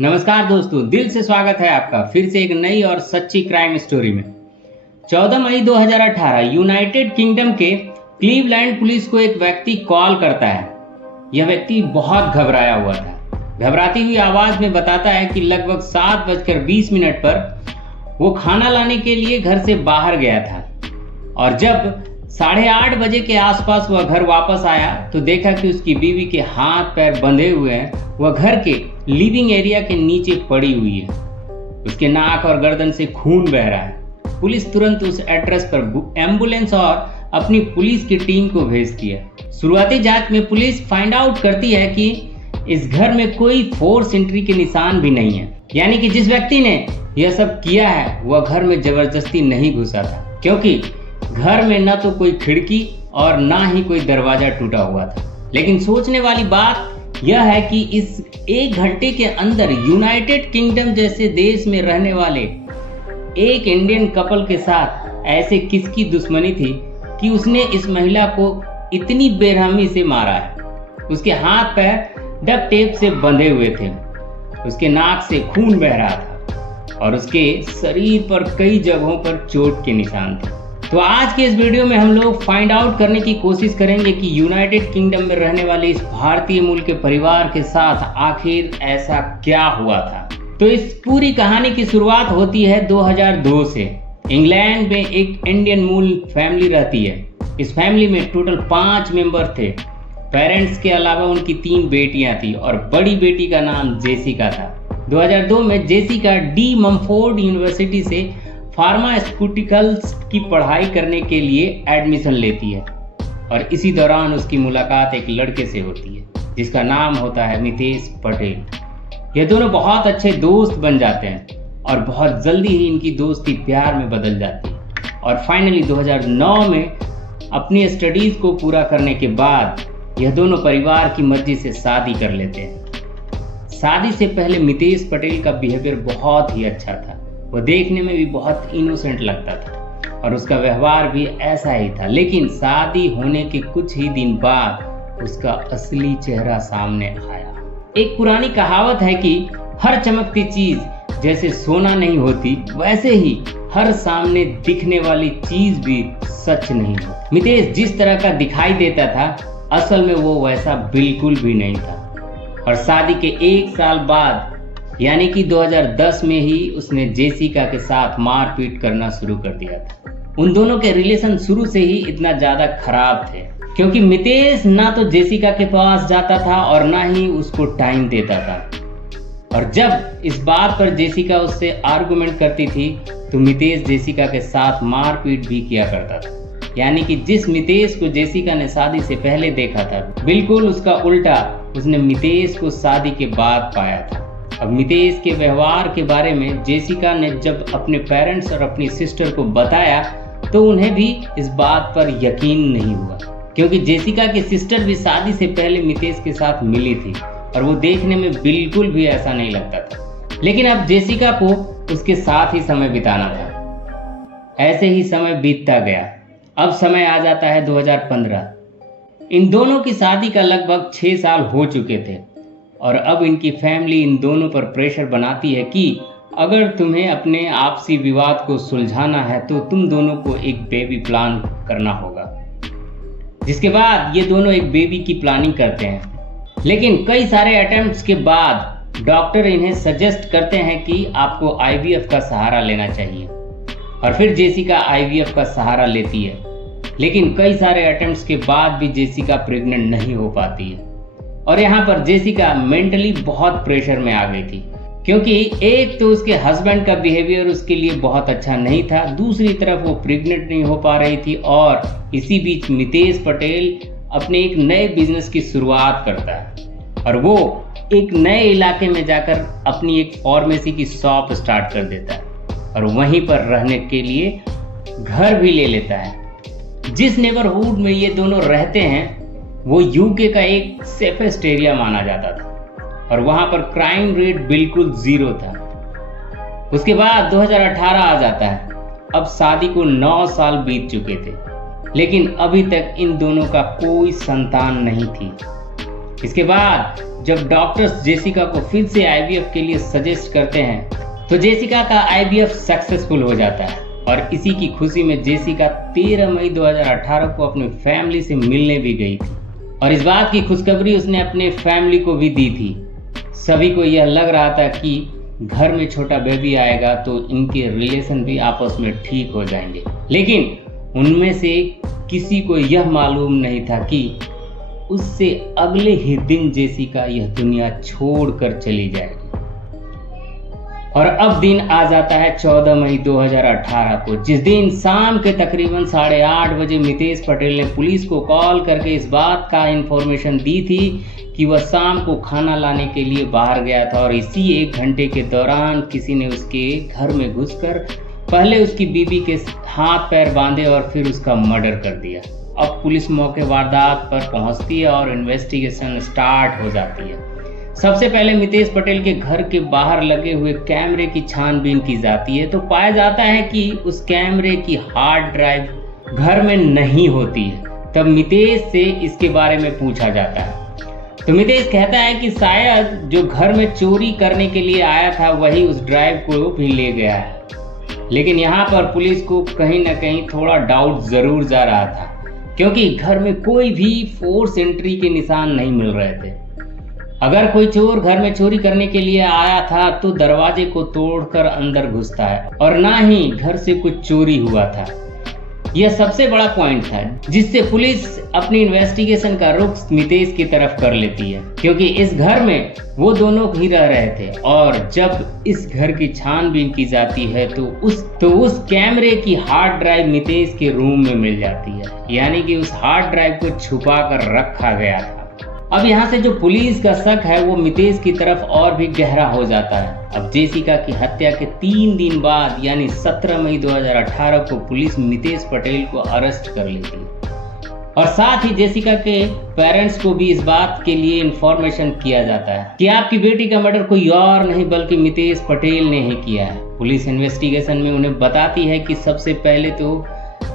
नमस्कार दोस्तों, दिल से स्वागत है आपका फिर से एक नई और सच्ची क्राइम स्टोरी में। 14 मई 2018 यूनाइटेड किंगडम के क्लीवलैंड पुलिस को एक व्यक्ति कॉल करता है। यह व्यक्ति बहुत घबराया हुआ था। घबराती हुई आवाज में बताता है कि लगभग 7:20 पर वो खाना लाने के लिए घर से बाहर गया था और जब 8:30 बजे के आसपास वह घर वापस आया तो देखा कि उसकी बीवी के हाथ पैर बंधे हुए हैं। वह घर के लिविंग एरिया के नीचे पड़ी हुई है। उसके नाक और गर्दन से खून बह रहा है। पुलिस तुरंत उस एड्रेस पर एम्बुलेंस और अपनी पुलिस की टीम को भेजती है। शुरुआती जांच में पुलिस फाइंड आउट करती है कि इस घर में कोई फोर्स एंट्री के निशान भी नहीं है, यानी कि जिस व्यक्ति ने यह सब किया है वह घर में जबरदस्ती नहीं घुसा था, क्योंकि घर में न तो कोई खिड़की और ना ही कोई दरवाजा टूटा हुआ था। लेकिन सोचने वाली बात यह है कि इस 1 घंटे के अंदर यूनाइटेड किंगडम जैसे देश में रहने वाले एक इंडियन कपल के साथ ऐसे किसकी दुश्मनी थी कि उसने इस महिला को इतनी बेरहमी से मारा है। उसके हाथ पैर डक्ट टेप से बंधे हुए थे, उसके नाक से खून बह रहा था और उसके शरीर पर कई जगहों पर चोट के निशान थे। तो आज के इस वीडियो में हम लोग फाइंड आउट करने की कोशिश करेंगे कि यूनाइटेड किंगडम में रहने वाले इस भारतीय मूल के परिवार के साथ आखिर ऐसा क्या हुआ था। तो इस पूरी कहानी की शुरुआत होती है 2002 से। इंग्लैंड में एक इंडियन मूल फैमिली रहती है। इस फैमिली में टोटल 5 मेंबर थे। पेरेंट्स के अलावा उनकी 3 बेटियां थी और बड़ी बेटी का नाम जेसिका था। 2002 में जेसिका डी मम्फोर्ड यूनिवर्सिटी से फार्मास्यूटिकल्स की पढ़ाई करने के लिए एडमिशन लेती है और इसी दौरान उसकी मुलाकात एक लड़के से होती है जिसका नाम होता है मितेश पटेल। ये दोनों बहुत अच्छे दोस्त बन जाते हैं और बहुत जल्दी ही इनकी दोस्ती प्यार में बदल जाती है और फाइनली 2009 में अपनी स्टडीज को पूरा करने के बाद यह दोनों परिवार की मर्जी से शादी कर लेते हैं। शादी से पहले मितेश पटेल का बिहेवियर बहुत ही अच्छा था। वह देखने में भी बहुत इनोसेंट लगता था और उसका व्यवहार भी ऐसा ही था, लेकिन शादी होने के कुछ ही दिन बाद उसका असली चेहरा सामने आया। एक पुरानी कहावत है कि हर चमकती चीज जैसे सोना नहीं होती, वैसे ही हर सामने दिखने वाली चीज भी सच नहीं होती। मितेश जिस तरह का दिखाई देता था असल में वो वैसा बिल्कुल भी नहीं था और शादी के 1 साल बाद यानी कि 2010 में ही उसने जेसिका के साथ मारपीट करना शुरू कर दिया था। उन दोनों के रिलेशन शुरू से ही इतना ज्यादा खराब थे क्योंकि मितेश ना तो जेसिका के पास जाता था और ना ही उसको टाइम देता था और जब इस बात पर जेसिका उससे आर्गुमेंट करती थी तो मितेश जेसिका के साथ मारपीट भी किया करता था। यानी कि जिस मितेश को जेसिका ने शादी से पहले देखा था बिल्कुल उसका उल्टा उसने मितेश को शादी के बाद पाया था। अब मितेश के व्यवहार के बारे में जेसिका ने जब अपने पेरेंट्स और अपनी सिस्टर को बताया तो उन्हें भी इस बात पर यकीन नहीं हुआ क्योंकि जेसिका की सिस्टर भी शादी से पहले मितेश के साथ मिली थी और वो देखने में बिल्कुल भी ऐसा नहीं लगता था। लेकिन अब जेसिका को उसके साथ ही समय बिताना था। ऐसे ही समय बीतता गया। अब समय आ जाता है 2015। इन दोनों की शादी का लगभग 6 साल हो चुके थे और अब इनकी फैमिली इन दोनों पर प्रेशर बनाती है कि अगर तुम्हें अपने आपसी विवाद को सुलझाना है तो तुम दोनों को एक बेबी प्लान करना होगा। जिसके बाद ये दोनों एक बेबी की प्लानिंग करते हैं, लेकिन कई सारे अटेम्प्ट्स के बाद डॉक्टर इन्हें सजेस्ट करते हैं कि आपको IVF का सहारा लेना चाहिए और फिर जेसिका IVF का सहारा लेती है। लेकिन कई सारे अटेम्प्ट्स के बाद भी जेसिका प्रेग्नेंट नहीं हो पाती है और यहाँ पर जेसिका मेंटली बहुत प्रेशर में आ गई थी क्योंकि एक तो उसके हस्बैंड का बिहेवियर उसके लिए बहुत अच्छा नहीं था, दूसरी तरफ वो प्रेग्नेंट नहीं हो पा रही थी और इसी बीच मितेश पटेल अपने एक नए बिजनेस की शुरुआत करता है और वो एक नए इलाके में जाकर अपनी एक फार्मेसी की शॉप स्टार्ट कर देता है और वहीं पर रहने के लिए घर भी ले लेता है। जिस नेबरहुड में ये दोनों रहते हैं वो यूके का एक सेफेस्ट एरिया माना जाता था और वहां पर क्राइम रेट बिल्कुल 0 था। उसके बाद 2018 आ जाता है। अब शादी को 9 साल बीत चुके थे लेकिन अभी तक इन दोनों का कोई संतान नहीं थी। इसके बाद जब डॉक्टर्स जेसिका को फिर से आईवीएफ के लिए सजेस्ट करते हैं तो जेसिका का आईवीएफ सक्सेसफुल हो जाता है और इसी की खुशी में जेसिका 13 मई 2018 को अपनी फैमिली से मिलने भी गई थी और इस बात की खुशखबरी उसने अपने फैमिली को भी दी थी। सभी को यह लग रहा था कि घर में छोटा बेबी आएगा तो इनके रिलेशन भी आपस में ठीक हो जाएंगे, लेकिन उनमें से किसी को यह मालूम नहीं था कि उससे अगले ही दिन जेसिका यह दुनिया छोड़कर चली जाएगी। और अब दिन आ जाता है 14 मई 2018 को, जिस दिन शाम के तकरीबन 8:30 बजे मितेश पटेल ने पुलिस को कॉल करके इस बात का इंफॉर्मेशन दी थी कि वह शाम को खाना लाने के लिए बाहर गया था और इसी 1 घंटे के दौरान किसी ने उसके घर में घुसकर पहले उसकी बीबी के हाथ पैर बांधे और फिर उसका मर्डर कर दिया। अब पुलिस मौके वारदात पर पहुंचती है और इन्वेस्टिगेशन स्टार्ट हो जाती है। सबसे पहले मितेश पटेल के घर के बाहर लगे हुए कैमरे की छानबीन की जाती है तो पाया जाता है कि उस कैमरे की हार्ड ड्राइव घर में नहीं होती है। तब मितेश से इसके बारे में पूछा जाता है तो मितेश कहता है कि शायद जो घर में चोरी करने के लिए आया था वही उस ड्राइव को भी ले गया है, लेकिन यहाँ पर पुलिस को कहीं ना कहीं थोड़ा डाउट जरूर जा रहा था क्योंकि घर में कोई भी फोर्स एंट्री के निशान नहीं मिल रहे थे। अगर कोई चोर घर में चोरी करने के लिए आया था तो दरवाजे को तोड़कर अंदर घुसता है और ना ही घर से कुछ चोरी हुआ था। यह सबसे बड़ा पॉइंट था जिससे पुलिस अपनी इन्वेस्टिगेशन का रुख मितेश की तरफ कर लेती है क्योंकि इस घर में वो दोनों ही रह रहे थे और जब इस घर की छानबीन की जाती है तो उस कैमरे की हार्ड ड्राइव मितेश के रूम में मिल जाती है, यानी कि उस हार्ड ड्राइव को छुपा कर रखा गया था। अब यहाँ से जो पुलिस का शक है वो मितेश की तरफ और भी गहरा हो जाता है। अब जेसिका की हत्या के 3 दिन बाद यानी 17 मई 2018 को पुलिस मितेश पटेल को अरेस्ट कर लेती है और साथ ही जेसिका के पेरेंट्स को भी इस बात के लिए इंफॉर्मेशन किया जाता है कि आपकी बेटी का मर्डर कोई और नहीं बल्कि मितेश पटेल ने ही किया है। पुलिस इन्वेस्टिगेशन में उन्हें बताती है कि सबसे पहले तो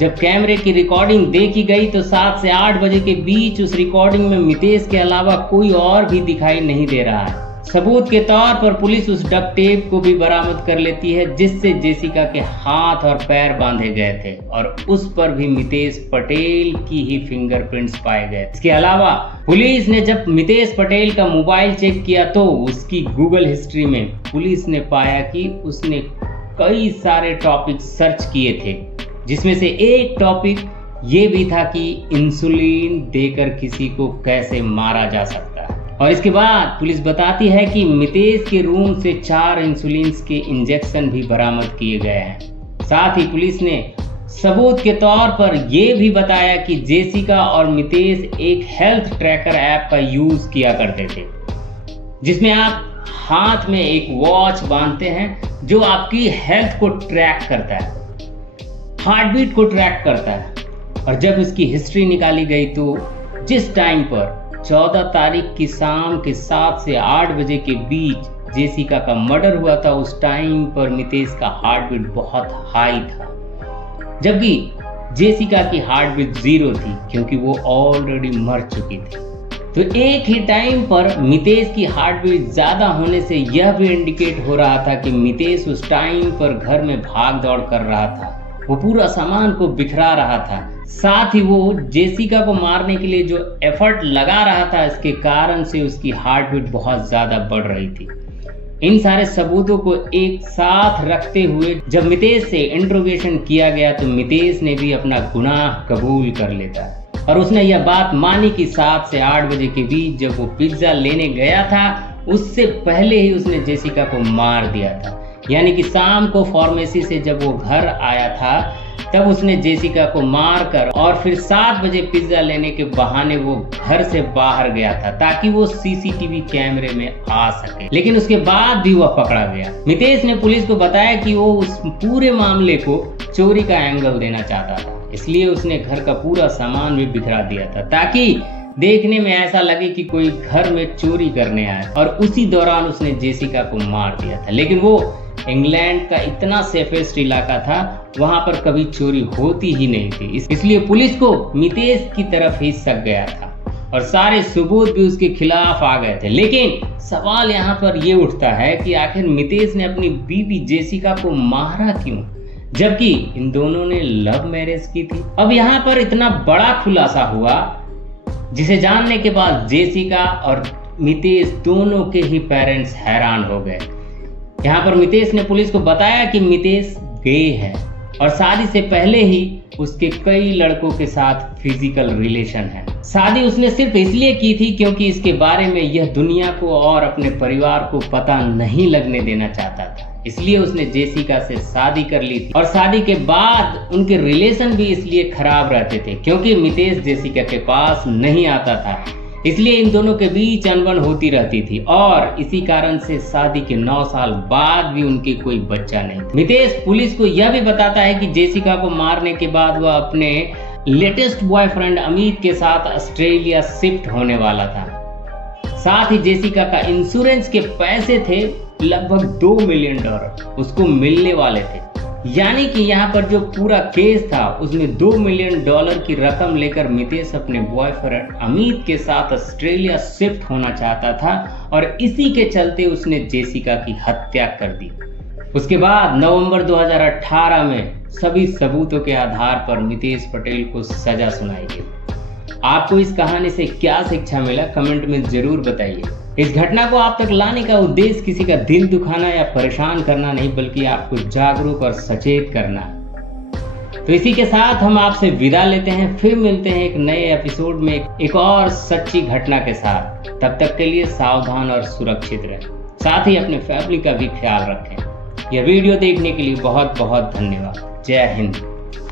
जब कैमरे की रिकॉर्डिंग देखी गई तो 7 से 8 बजे के बीच उस रिकॉर्डिंग में मितेश के अलावा कोई और भी दिखाई नहीं दे रहा है। सबूत के तौर पर पुलिस उस डक्ट टेप को भी बरामद कर लेती है जिससे जेसिका के हाथ और पैर बांधे गए थे और उस पर भी मितेश पटेल की ही फिंगरप्रिंट्स पाए गए। इसके अलावा पुलिस ने जब मितेश पटेल का मोबाइल चेक किया तो उसकी गूगल हिस्ट्री में पुलिस ने पाया कि उसने कई सारे टॉपिक सर्च किए थे, जिसमें से एक टॉपिक ये भी था कि इंसुलिन देकर किसी को कैसे मारा जा सकता है। और इसके बाद पुलिस बताती है कि मितेश के रूम से 4 इंसुलिन के इंजेक्शन भी बरामद किए गए हैं। साथ ही पुलिस ने सबूत के तौर पर यह भी बताया कि जेसिका और मितेश एक हेल्थ ट्रैकर ऐप का यूज किया करते थे, जिसमें आप हाथ में एक वॉच बांधते हैं जो आपकी हेल्थ को ट्रैक करता है, हार्ट बीट को ट्रैक करता है। और जब इसकी हिस्ट्री निकाली गई तो जिस टाइम पर 14 तारीख की शाम के 7 से 8 बजे के बीच जेसिका का मर्डर हुआ था उस टाइम पर मितेश का हार्ट बीट बहुत हाई था, जबकि जेसिका की हार्ट बीट 0 थी क्योंकि वो ऑलरेडी मर चुकी थी। तो एक ही टाइम पर मितेश की हार्ट बीट ज्यादा होने से यह भी इंडिकेट हो रहा था कि मितेश उस टाइम पर घर में भाग दौड़ कर रहा था, वो पूरा सामान को बिखरा रहा था। साथ ही वो जेसिका को मारने के लिए जो एफर्ट लगा रहा था इसके कारण से उसकी हार्ट बीट बहुत ज्यादा बढ़ रही थी। इन सारे सबूतों को एक साथ रखते हुए जब मितेश से इंट्रोगेशन किया गया तो मितेश ने भी अपना गुनाह कबूल कर लेता है और उसने यह बात मानी कि 7 से 8 बजे के बीच जब वो पिज्जा लेने गया था उससे पहले ही उसने जेसिका को मार दिया था। यानी कि शाम को फार्मेसी से जब वो घर आया था तब उसने जेसिका को मारकर और फिर 7 बजे पिज्जा लेने के बहाने वो घर से बाहर गया था ताकि वो सीसीटीवी कैमरे में आ सके, लेकिन उसके बाद भी वह पकड़ा गया। मितेश ने पुलिस को बताया कि वो उस पूरे मामले को चोरी का एंगल देना चाहता था, इसलिए उसने घर का पूरा सामान भी बिखरा दिया था ताकि देखने में ऐसा लगे कि कोई घर में चोरी करने आया, और उसी दौरान उसने जेसिका को मार दिया था। लेकिन वो इंग्लैंड का इतना सेफेस्ट इलाका था, वहां पर कभी चोरी होती ही नहीं थी, इसलिए पुलिस को मितेश की तरफ ही शक गया था। और सारे सबूत भी उसके खिलाफ आ गए थे। लेकिन सवाल यहाँ पर ये उठता है कि आखिर मितेश ने अपनी बीवी जेसिका को मारा क्यों, जबकि इन दोनों ने लव मैरिज की थी। अब यहाँ पर इतना बड़ा खुलासा हुआ जिसे जानने के बाद जेसिका और मितेश दोनों के ही पेरेंट्स हैरान हो गए। यहाँ पर मितेश ने पुलिस को बताया कि मितेश गे है और शादी से पहले ही उसके कई लड़कों के साथ फिजिकल रिलेशन है। शादी उसने सिर्फ इसलिए की थी क्योंकि इसके बारे में यह दुनिया को और अपने परिवार को पता नहीं लगने देना चाहता था, इसलिए उसने जेसिका से शादी कर ली थी। और शादी के बाद उनके रिलेशन भी इसलिए खराब रहते थे क्योंकि मितेश जेसिका के पास नहीं आता था, इसलिए इन दोनों के बीच अनबन होती रहती थी और इसी कारण से शादी के 9 साल बाद भी उनके कोई बच्चा नहीं था। मितेश पुलिस को यह भी बताता है कि जेसिका को मारने के बाद वह अपने लेटेस्ट बॉयफ्रेंड अमित के साथ ऑस्ट्रेलिया शिफ्ट होने वाला था। साथ ही जेसिका का इंश्योरेंस के पैसे थे लगभग $2 मिलियन उसको मिलने वाले थे, यानी कि यहाँ पर जो पूरा केस था उसमें $2 मिलियन की रकम लेकर मितेश अपने बॉयफ्रेंड अमित के साथ ऑस्ट्रेलिया शिफ्ट होना चाहता था और इसी के चलते उसने जेसिका की हत्या कर दी। उसके बाद नवंबर 2018 में सभी सबूतों के आधार पर मितेश पटेल को सजा सुनाई गई। आपको इस कहानी से क्या शिक्षा मिला, कमेंट में जरूर बताइए। इस घटना को आप तक लाने का उद्देश्य किसी का दिल दुखाना या परेशान करना नहीं, बल्कि आपको जागरूक और सचेत करना। तो इसी के साथ हम आपसे विदा लेते हैं, फिर मिलते हैं एक नए एपिसोड में एक और सच्ची घटना के साथ। तब तक के लिए सावधान और सुरक्षित रहें, साथ ही अपने फैमिली का भी ख्याल रखें। यह वीडियो देखने के लिए बहुत बहुत धन्यवाद। जय हिंद।